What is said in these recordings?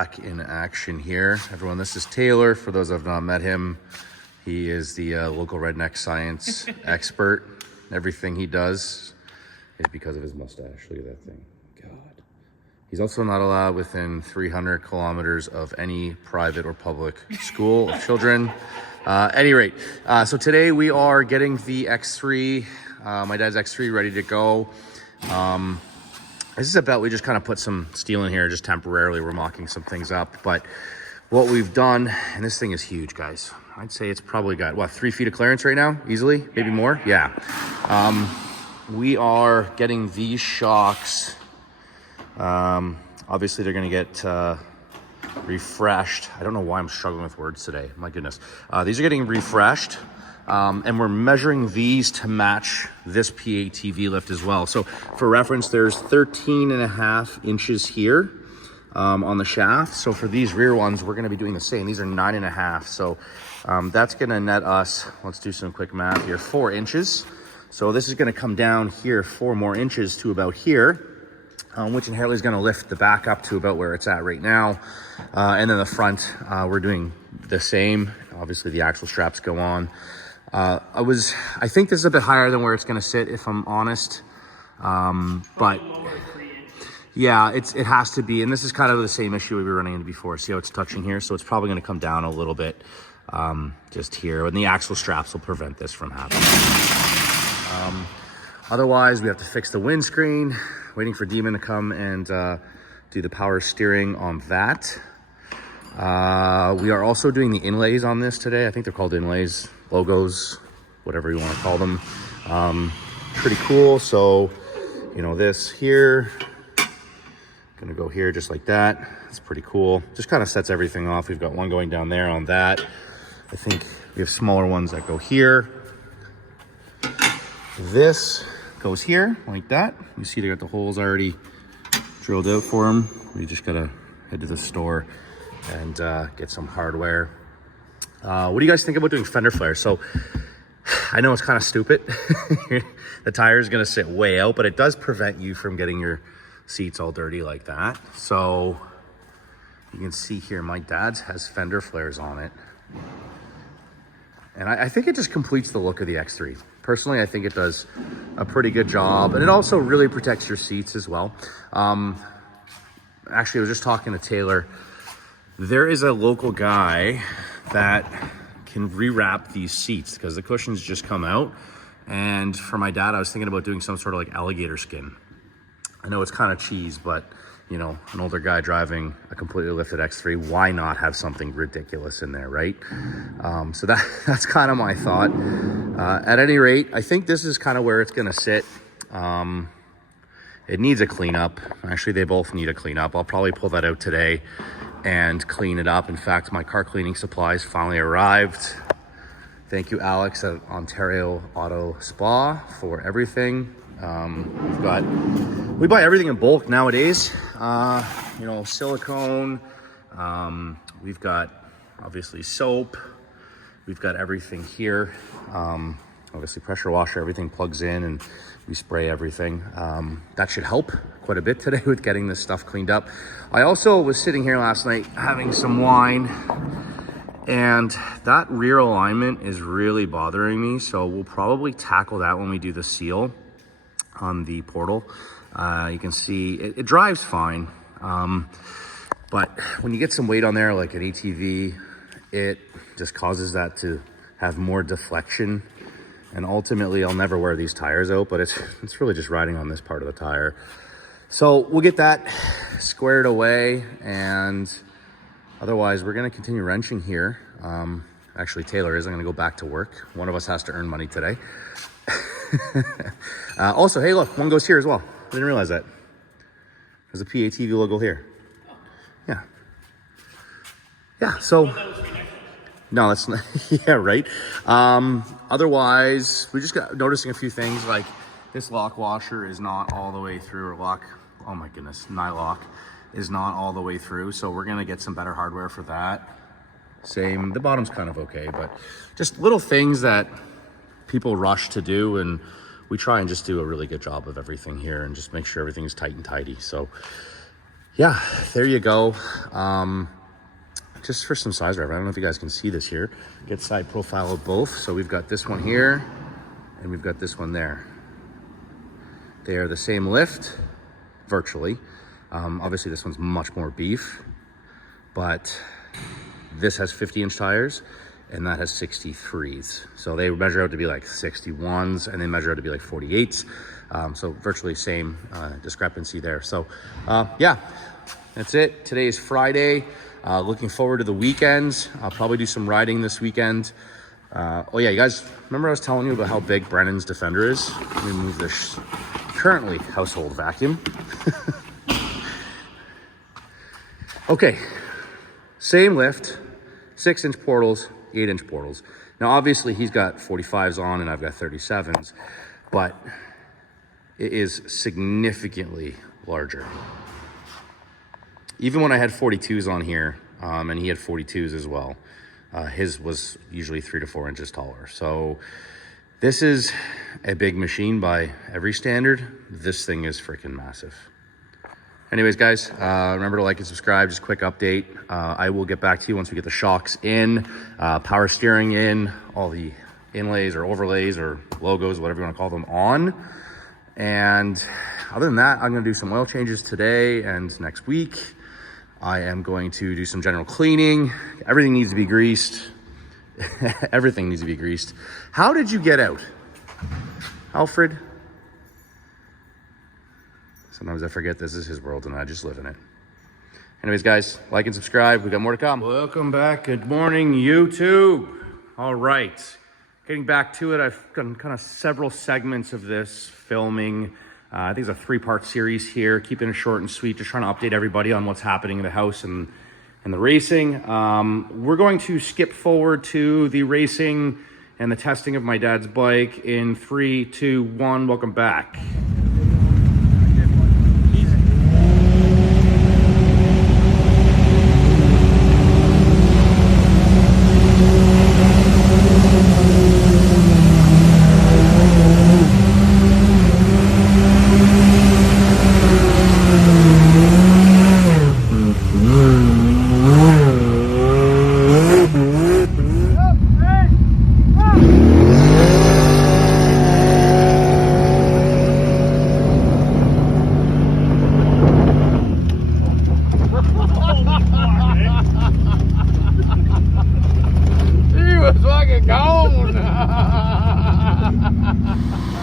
back in action here. Everyone, this is Taylor. For those who have not met him, he is the local redneck science expert. Everything he does is because of his mustache. Look at that thing. God. He's also not allowed within 300 kilometers of any private or public school of children. Any rate, so today we are getting the X3, my dad's X3 ready to go. This is a belt we just kind of put some steel in here just temporarily. We're mocking some things up, but what we've done, and this thing is huge, guys. I'd say it's probably got, what, 3 feet of clearance right now? Easily, maybe more? Yeah. We are getting these shocks. Obviously they're gonna get refreshed. I don't know why I'm struggling with words today. My goodness. These are getting refreshed. And we're measuring these to match this PATV lift as well. So for reference, there's 13.5 inches here on the shaft. So for these rear ones, we're gonna be doing the same. These are 9.5. So that's gonna net us, let's do some quick math here, 4 inches. So this is gonna come down here 4 more inches to about here. Which inherently is going to lift the back up to about where it's at right now. And then the front, we're doing the same. Obviously the axle straps go on. I think this is a bit higher than where it's going to sit, if I'm honest. But yeah, it has to be. And this is kind of the same issue we were running into before. See how it's touching here? So it's probably going to come down a little bit just here. And the axle straps will prevent this from happening. Otherwise, we have to fix the windscreen. Waiting for Demon to come and do the power steering on that. We are also doing the inlays on this today. I think they're called inlays, logos, whatever you want to call them. Pretty cool. So, you know, this here, gonna go here just like that. It's pretty cool. Just kind of sets everything off. We've got one going down there on that. I think we have smaller ones that go here. This goes here like that. You see they got the holes already drilled out for them. We just gotta head to the store and get some hardware. What do you guys think about doing fender flares? So I know it's kind of stupid. The tire is gonna sit way out, but it does prevent you from getting your seats all dirty like that. So you can see here, my dad's has fender flares on it. And I think it just completes the look of the X3. Personally, I think it does a pretty good job, and it also really protects your seats as well. Actually, I was just talking to Taylor. There is a local guy that can rewrap these seats because the cushions just come out. And for my dad, I was thinking about doing some sort of like alligator skin. I know it's kind of cheese, but you know, an older guy driving a completely lifted X3, why not have something ridiculous in there, right? So that's kind of my thought. At any rate, I think this is kind of where it's gonna sit. It needs a cleanup. Actually, they both need a cleanup. I'll probably pull that out today and clean it up. In fact, my car cleaning supplies finally arrived. Thank you, Alex at Ontario Auto Spa, for everything. We buy everything in bulk nowadays. You know, silicone. We've got obviously soap. We've got everything here. Obviously pressure washer, everything plugs in and we spray everything. That should help quite a bit today with getting this stuff cleaned up. I also was sitting here last night having some wine, and that rear alignment is really bothering me. So we'll probably tackle that when we do the seal on the portal. You can see it drives fine, but when you get some weight on there like an ATV, it just causes that to have more deflection, and ultimately I'll never wear these tires out, but it's really just riding on this part of the tire. So we'll get that squared away, and otherwise we're going to continue wrenching here. Actually, Taylor is. I'm going to go back to work. One of us has to earn money today. Also, hey, look, one goes here as well. I didn't realize that. There's a PATV logo here. Yeah. Yeah, so. No, that's not. Yeah, right. Otherwise, we just got noticing a few things, like this lock washer is not all the way through, or lock, oh my goodness, nylock is not all the way through. So we're going to get some better hardware for that. Same, the bottom's kind of okay, but just little things that people rush to do, and we try and just do a really good job of everything here and just make sure everything's tight and tidy. So yeah, there you go. Just for some size driver, I don't know if you guys can see this here. Get side profile of both. So we've got this one here and we've got this one there. They are the same lift, virtually. Obviously this one's much more beef, but this has 50-inch tires and that has 63s. So they measure out to be like 61s and they measure out to be like 48s. So virtually same discrepancy there. So yeah, that's it. Today is Friday. Looking forward to the weekends. I'll probably do some riding this weekend. Oh yeah, you guys, remember I was telling you about how big Brennan's Defender is? Let me move this currently household vacuum. Okay, same lift, 6-inch portals, 8-inch portals. Now obviously he's got 45s on and I've got 37s, but it is significantly larger. Even when I had 42s on here, and he had 42s as well, his was usually 3 to 4 inches taller. So this is a big machine by every standard. This thing is freaking massive. Anyways, guys, remember to like and subscribe. Just a quick update. I will get back to you once we get the shocks in, power steering in, all the inlays or overlays or logos, whatever you want to call them, on. And other than that, I'm going to do some oil changes today and next week. I am going to do some general cleaning. Everything needs to be greased. Everything needs to be greased. How did you get out, Alfred? Sometimes I forget this is his world and I just live in it. Anyways, guys, like and subscribe. We got more to come. Welcome back. Good morning, YouTube. All right. Getting back to it, I've done kind of several segments of this filming. I think it's a 3-part series here, keeping it short and sweet, just trying to update everybody on what's happening in the house and the racing. We're going to skip forward to the racing and the testing of my dad's bike in 3, 2, 1. Welcome back.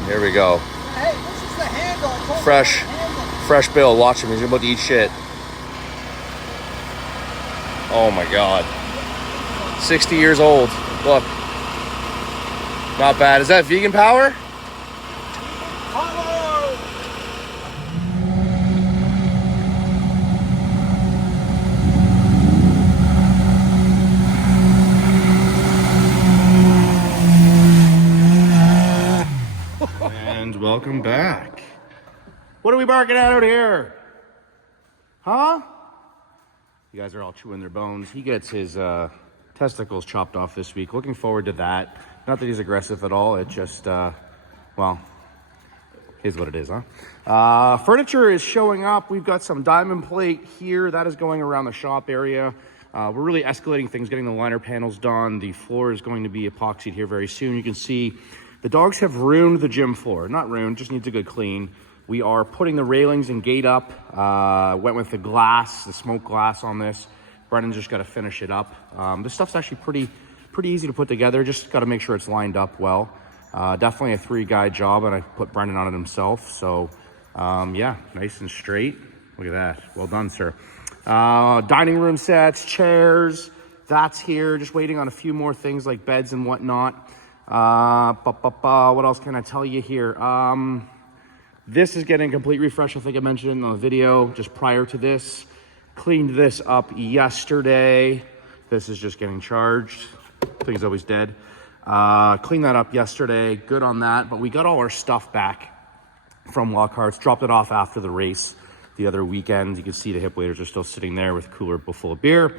Here we go. Hey, this is the handle. Fresh Bill. Watch him. He's about to eat shit. Oh my God. 60 years old. Look. Not bad. Is that vegan power? And welcome back. What are we barking at out here? Huh? You guys are all chewing their bones. He gets his testicles chopped off this week. Looking forward to that. Not that he's aggressive at all. It just, well, is what it is, huh? Furniture is showing up. We've got some diamond plate here. That is going around the shop area. We're really escalating things, getting the liner panels done. The floor is going to be epoxied here very soon. You can see the dogs have ruined the gym floor. Not ruined, just needs a good clean. We are putting the railings and gate up. Went with the glass, the smoke glass on this. Brennan just got to finish it up. This stuff's actually pretty easy to put together. Just got to make sure it's lined up well. Definitely a 3-guy job, and I put Brendan on it himself. So yeah, nice and straight. Look at that. Well done, sir. Dining room sets, chairs, that's here. Just waiting on a few more things like beds and whatnot. What else can I tell you here? This is getting a complete refresh. I think I mentioned it in the video just prior to this. Cleaned this up yesterday. This is just getting charged. Thing's always dead. Cleaned that up yesterday. Good on that. But we got all our stuff back from Lockhart's. Dropped it off after the race the other weekend. You can see the hip waders are still sitting there with a cooler full of beer.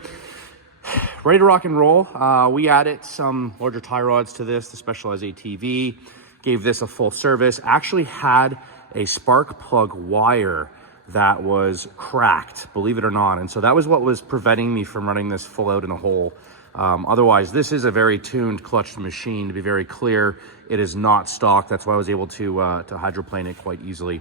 Ready to rock and roll. We added some larger tie rods to this, the Specialized ATV. Gave this a full service. Actually had a spark plug wire that was cracked, believe it or not. And so that was what was preventing me from running this full out in the hole. Otherwise, this is a very tuned clutch machine, to be very clear. It is not stock. That's why I was able to hydroplane it quite easily.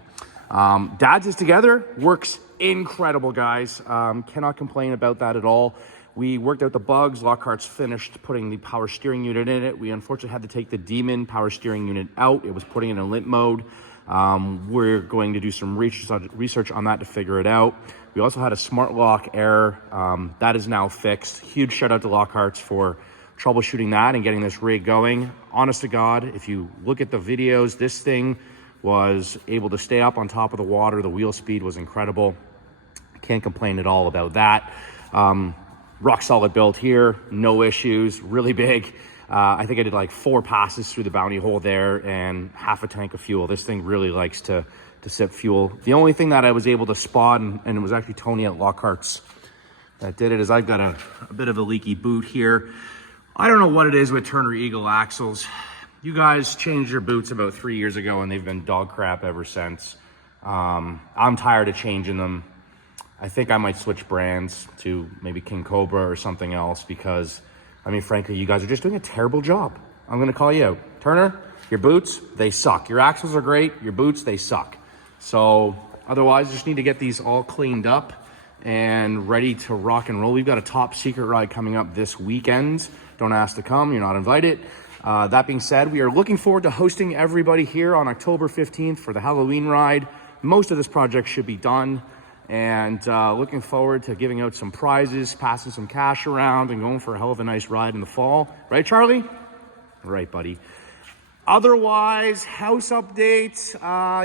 Dad's is together, works incredible, guys. Cannot complain about that at all. We worked out the bugs. Lockhart's finished putting the power steering unit in it. We unfortunately had to take the Demon power steering unit out. It was putting it in limp mode. We're going to do some research on that to figure it out. We also had a smart lock error. That is now fixed. Huge shout out to Lockhart's for troubleshooting that and getting this rig going. Honest to God, if you look at the videos, this thing was able to stay up on top of the water. The wheel speed was incredible. Can't complain at all about that. Rock solid build here, no issues, really big. I think I did like 4 passes through the bounty hole there and half a tank of fuel. This thing really likes to sip fuel. The only thing that I was able to spot, and it was actually Tony at Lockhart's that did it, is I've got a bit of a leaky boot here. I don't know what it is with Turner Eagle axles. You guys changed your boots about 3 years ago and they've been dog crap ever since. I'm tired of changing them. I think I might switch brands to maybe King Cobra or something else because, I mean, frankly, you guys are just doing a terrible job. I'm gonna call you out. Turner, your boots, they suck. Your axles are great, your boots, they suck. So otherwise, just need to get these all cleaned up and ready to rock and roll. We've got a top secret ride coming up this weekend. Don't ask to come, you're not invited. That being said, we are looking forward to hosting everybody here on October 15th for the Halloween ride. Most of this project should be done. And looking forward to giving out some prizes, passing some cash around, and going for a hell of a nice ride in the fall. Right, Charlie? Right, buddy. Otherwise, house updates.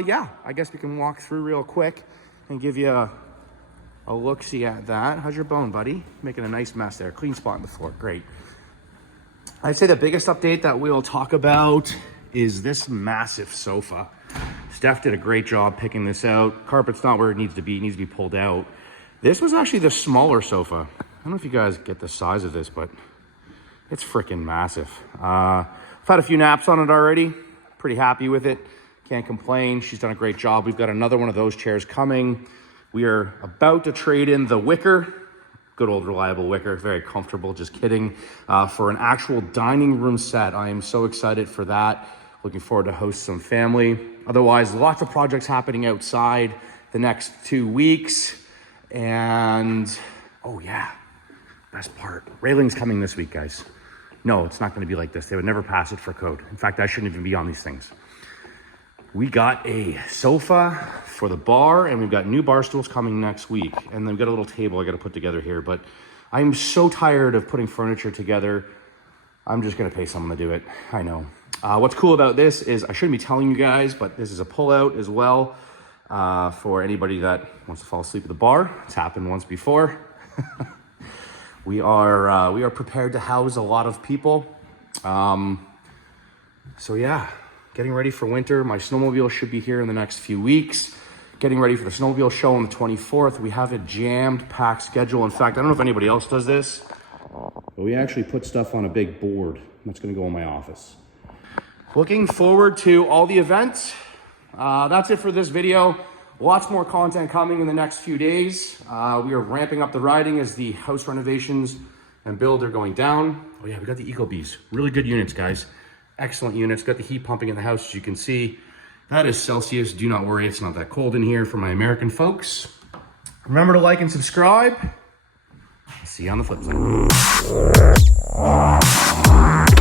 Yeah, I guess we can walk through real quick and give you a look-see at that. How's your bone, buddy? Making a nice mess there. Clean spot on the floor. Great. I'd say the biggest update that we'll talk about is this massive sofa. Steph did a great job picking this out. Carpet's not where it needs to be. It needs to be pulled out. This was actually the smaller sofa. I don't know if you guys get the size of this, but it's freaking massive. I've had a few naps on it already. Pretty happy with it. Can't complain. She's done a great job. We've got another one of those chairs coming. We are about to trade in the wicker. Good old reliable wicker. Very comfortable. Just kidding. For an actual dining room set. I am so excited for that. Looking forward to host some family. Otherwise, lots of projects happening outside the next 2 weeks. And, oh yeah, best part. Railing's coming this week, guys. No, it's not going to be like this. They would never pass it for code. In fact, I shouldn't even be on these things. We got a sofa for the bar, and we've got new bar stools coming next week. And then we've got a little table I got to put together here. But I'm so tired of putting furniture together. I'm just going to pay someone to do it. I know. What's cool about this is I shouldn't be telling you guys, but this is a pull-out as well for anybody that wants to fall asleep at the bar. It's happened once before. We are prepared to house a lot of people. So yeah, getting ready for winter. My snowmobile should be here in the next few weeks. Getting ready for the snowmobile show on the 24th. We have a jammed packed schedule. In fact, I don't know if anybody else does this, but we actually put stuff on a big board that's going to go in my office. Looking forward to all the events. That's it for this video. Lots more content coming in the next few days. We are ramping up the riding as the house renovations and build are going down. Oh yeah, we got the Ecobees. Really good units, guys. Excellent units. Got the heat pumping in the house, as you can see. That is Celsius. Do not worry, it's not that cold in here for my American folks. Remember to like and subscribe. See you on the flip side.